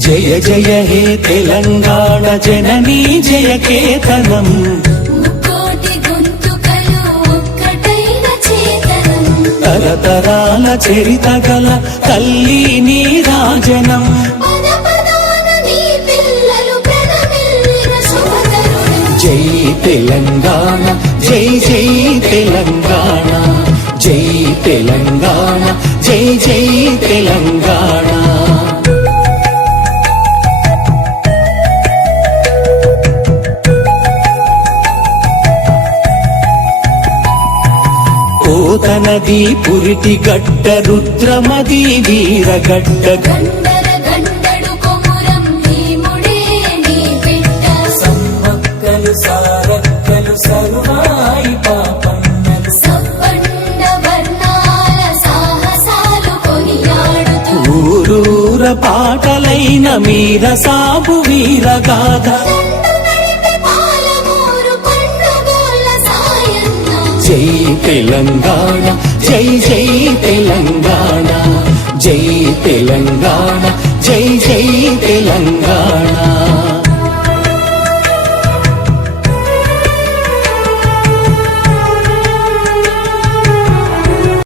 జయ జయ హే తెలంగాణ జననీ జయ కేతనం ముక్కోటి గొంతుకలు ఒక్కటైన చేతనం తరతరాల చరిత గల తల్లి నీ రాజనం పద పదాన నీ పిల్లలు ప్రణమిల్లిన శుభతరుణం జై తెలంగాణ జై జై తెలంగాణ జై తెలంగాణ జై జై తెలంగాణ ఓదనది పురిటి గడ్డ రుద్రమది వీరగడ్డ గండర గండడు కొమురం భీముడే నీ బిడ్డ సమ్మక్కలు సారక్కలు సరువాయి పాపన్నలు సబ్బండ వర్ణాల సాహసాలు కొనియాడుతూ ఊరూర పాటలైన మీర సాబు వీరగాథ దండు నడిపే పాలమూరు పండుగల సాయన్న జై తెలంగాణ జై జై తెలంగాణ జై తెలంగాణ జై జై తెలంగాణ